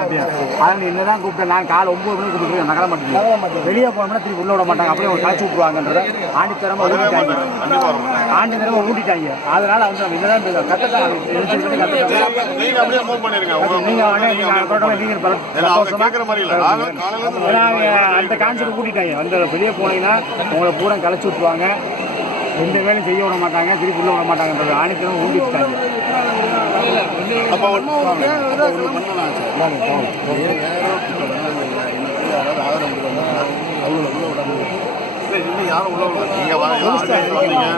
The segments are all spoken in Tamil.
அதனால என்னதான் கூப்பிட்டேன் நான் காலை 9 மணிக்கு கூப்பிட்டு நகர மாட்டேங்குது. வெளியே போனோம்னா திருப்பி உள்ள விட மாட்டாங்க, அப்படியே ஒரு கழிச்சு விட்டுருவாங்கன்றத ஆண்டித்தரமா ஊட்டிட்டாங்க. ஆண்டித்தரமா ஊட்டிட்டாங்க. அதனால வந்து நம்ம என்னதான் கட்டத்தான் அந்த கான்செப்ட் கூட்டிட்டாங்க. அந்த வெளியே போனீங்கன்னா உங்களை பூரா கழிச்சு விட்டுருவாங்க, எந்த வேலையும் செய்ய விட மாட்டாங்க, திருப்பி உள்ள விட மாட்டாங்கன்றது ஆணித்தரமா ஊட்டிட்டாங்க.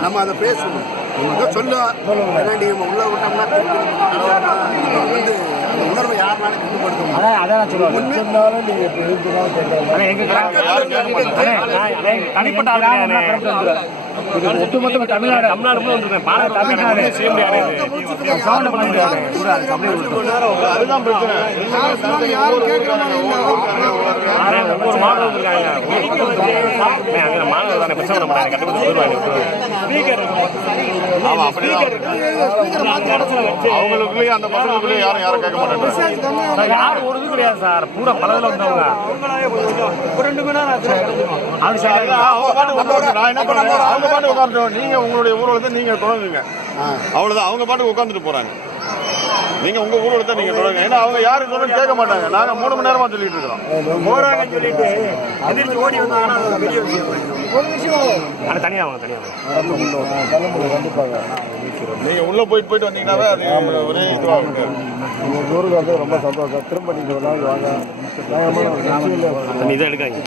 நம்ம அதை பேசணும், சொல்லுவோம். உள்ள விட்டோம்னா வந்து அந்த உணர்வை யாருனாலும் கட்டுப்படுத்தணும். அதான் சொல்லுவாங்க. ஒட்டுமொத்த தமிழ்நாடு தமிழ்நாடு அதுதான் பிரச்சனை. அவங்களுக்குள்ளேயே அந்த பசங்களுக்குள்ளே யாரும் கேட்க மாட்டாங்க. யாரும் ஒரு இது கிடையாது சார், பூரா பலதில் வந்தவங்க. நான் என்ன பண்ணுறேன், அவங்க பாட்டு உட்காந்துட்டோம். நீங்க உங்களுடைய ஊர்வலத்தை நீங்க தொடங்குங்க, அவ்வளவுதான். அவங்க பாட்டுக்கு உட்காந்துட்டு போறாங்க, நீங்க உங்க ஊர்வலத்தை நீங்க தொடங்க. ஏன்னா அவங்க யாரும் தொடர்ந்து கேட்க மாட்டாங்க. நாங்க 3 மணி நேரமா சொல்லிட்டு இருக்கிறோம். போறாங்கன்னு சொல்லிட்டு எதிர்த்து ஓடி வந்தாங்கன்னா பெரிய விஷயம். தனியாக நீங்க உள்ள போயிட்டு வந்தீங்கன்னாவே அது ஒரே இதுவாக ஊருக்கு வந்து ரொம்ப சந்தோஷம். திரும்ப நீங்கள் ஒரு நாள் வாங்க. இதை எடுக்காங்க.